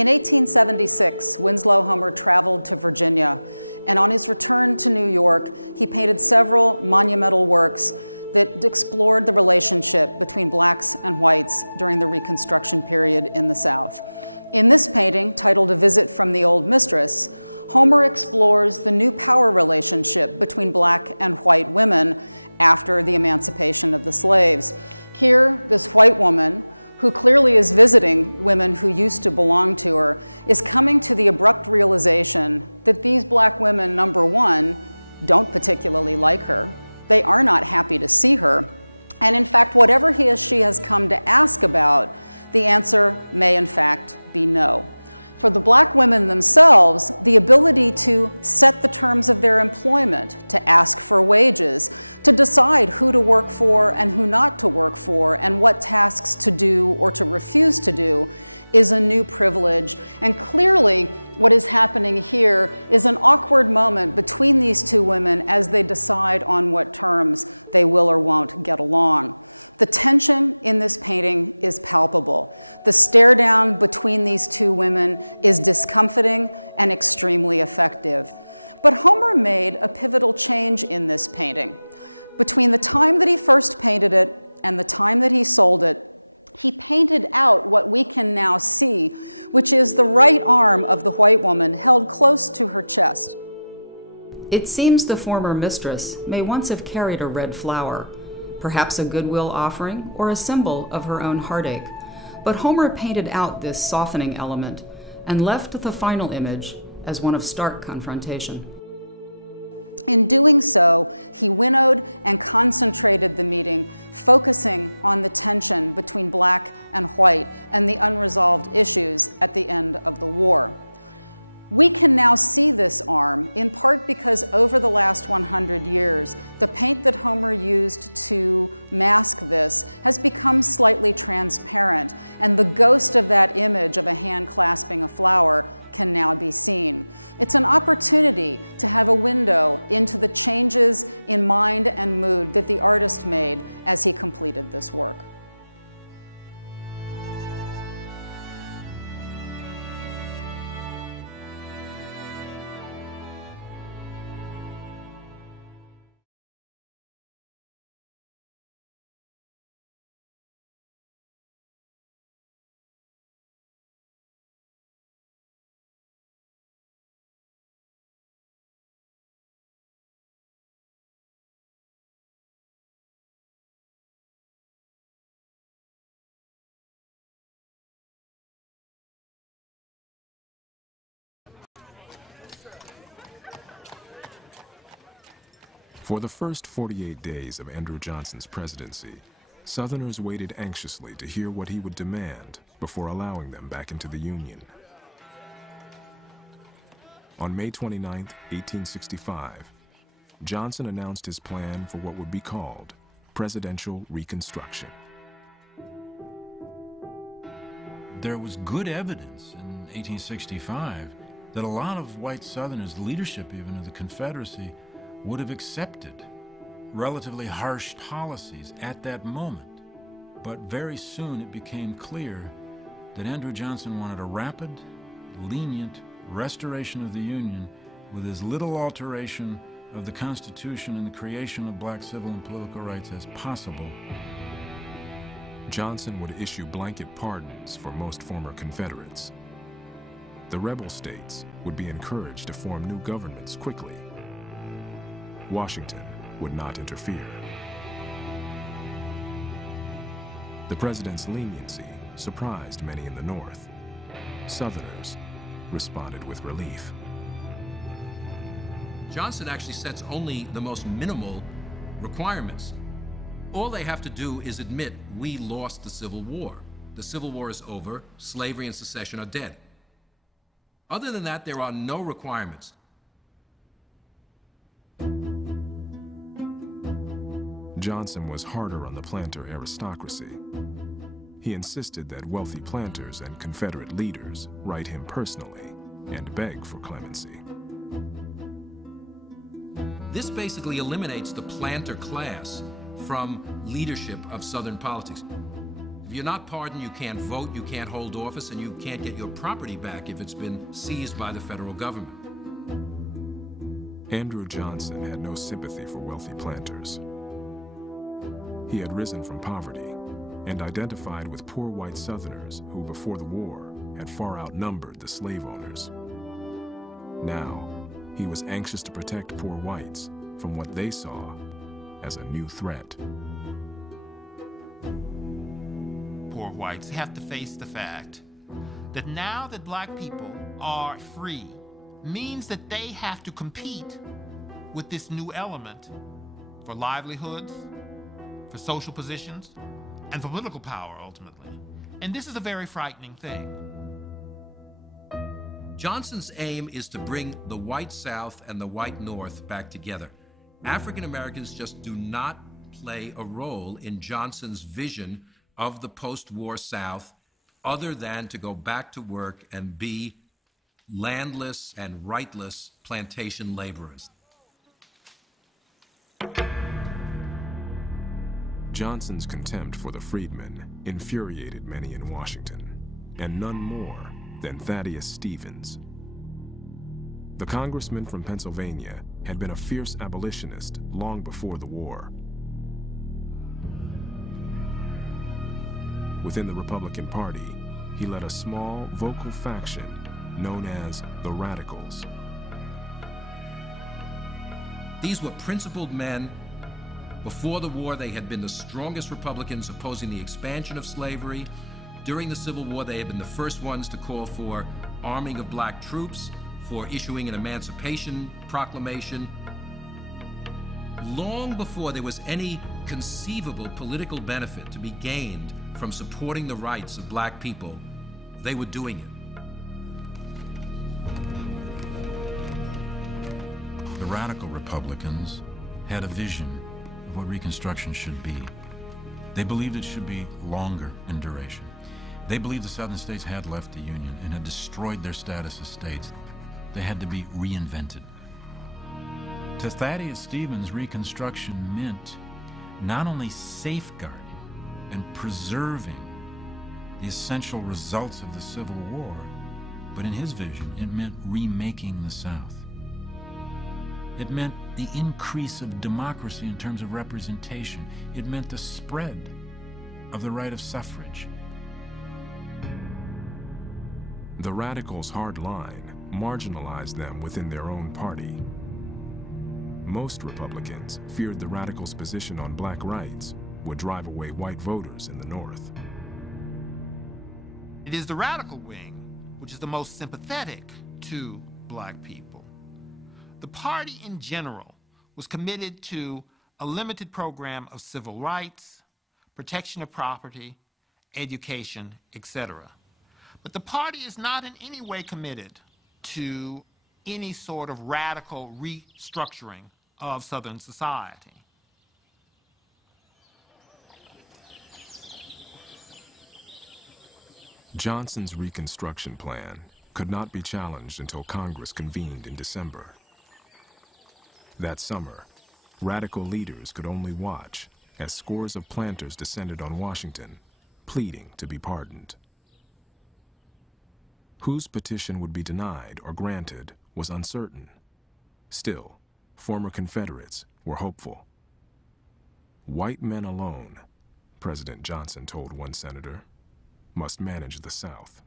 In 1876, Winslow Homer traveled to Virginia, and on his return to New York, he painted several monumental works that explored the relationship between blacks and whites during the Reconstruction period in the South. In this painting, titled A Visit from the Old Mistress, Homer explores the new power relationship between black and white women after the emancipation of the slaves. Here, this white woman, who clearly is visiting women who used to belong to her, is coming to the abrupt realization that these black women, number one, don't particularly like her. They are not happy to see her. And in fact, whatever she has come to ask about, the answer may in fact be no. For the black women themselves, the ability to set the terms of their employment, to ask for wages, to decide who to work for and who not to work for, and what tasks to do or to refuse to do, is a new privilege. And clearly, what is happening here is an awkward moment between these two women as they decide on what terms they will or won't get along. The tension in this painting is palpable. The stare down between these two women is discomforting and extremely effective. But Homer made a pivotal change in this painting. Between the time that he first painted it and the time that he sold it, he painted out what we can now see, which is the right arm of the white woman held close to her chest. It seems the former mistress may once have carried a red flower, perhaps a goodwill offering or a symbol of her own heartache. But Homer painted out this softening element and left the final image as one of stark confrontation. In doing so, he winnowed and concentrated the meeting, focusing on the tension between black and white and the unresolved issues at the end of the war. We can now see this arm, in part because over the last 100 years, the paint that Homer used to mask this has become slightly transparent, and the ghost of that image of a hand clasping a flower can now be seen. It's an opportunity to have a window into the changes in mind and mood that the artist made as he completed this work. For the first 48 days of Andrew Johnson's presidency, Southerners waited anxiously to hear what he would demand before allowing them back into the Union. On May 29, 1865, Johnson announced his plan for what would be called presidential Reconstruction. There was good evidence in 1865 that a lot of white Southerners, leadership even of the Confederacy, would have accepted relatively harsh policies at that moment. But very soon it became clear that Andrew Johnson wanted a rapid, lenient restoration of the Union with as little alteration of the Constitution and the creation of black civil and political rights as possible. Johnson would issue blanket pardons for most former Confederates. The rebel states would be encouraged to form new governments quickly. Washington would not interfere. The president's leniency surprised many in the North. Southerners responded with relief. Johnson actually sets only the most minimal requirements. All they have to do is admit we lost the Civil War. The Civil War is over, slavery and secession are dead. Other than that, there are no requirements. Johnson was harder on the planter aristocracy. He insisted that wealthy planters and Confederate leaders write him personally and beg for clemency. This basically eliminates the planter class from leadership of Southern politics. If you're not pardoned, you can't vote, you can't hold office, and you can't get your property back if it's been seized by the federal government. Andrew Johnson had no sympathy for wealthy planters. He had risen from poverty and identified with poor white Southerners who, before the war, had far outnumbered the slave owners. Now, he was anxious to protect poor whites from what they saw as a new threat. Poor whites have to face the fact that now that black people are free means that they have to compete with this new element for livelihoods, for social positions, and for political power, ultimately. And this is a very frightening thing. Johnson's aim is to bring the white South and the white North back together. African Americans just do not play a role in Johnson's vision of the post-war South other than to go back to work and be landless and rightless plantation laborers. Johnson's contempt for the freedmen infuriated many in Washington, and none more than Thaddeus Stevens. The congressman from Pennsylvania had been a fierce abolitionist long before the war. Within the Republican Party, he led a small, vocal faction known as the Radicals. These were principled men. Before the war, they had been the strongest Republicans opposing the expansion of slavery. During the Civil War, they had been the first ones to call for arming of black troops, for issuing an Emancipation Proclamation. Long before there was any conceivable political benefit to be gained from supporting the rights of black people, they were doing it. The radical Republicans had a vision of what Reconstruction should be. They believed it should be longer in duration. They believed the Southern states had left the Union and had destroyed their status as states. They had to be reinvented. To Thaddeus Stevens, Reconstruction meant not only safeguarding and preserving the essential results of the Civil War, but in his vision, it meant remaking the South. It meant the increase of democracy in terms of representation. It meant the spread of the right of suffrage. The Radicals' hard line marginalized them within their own party. Most Republicans feared the Radicals' position on black rights would drive away white voters in the North. It is the radical wing which is the most sympathetic to black people. The party in general was committed to a limited program of civil rights, protection of property, education, etc. But the party is not in any way committed to any sort of radical restructuring of Southern society. Johnson's Reconstruction plan could not be challenged until Congress convened in December. That summer, radical leaders could only watch as scores of planters descended on Washington, pleading to be pardoned. Whose petition would be denied or granted was uncertain. Still, former Confederates were hopeful. White men alone, President Johnson told one senator, must manage the South.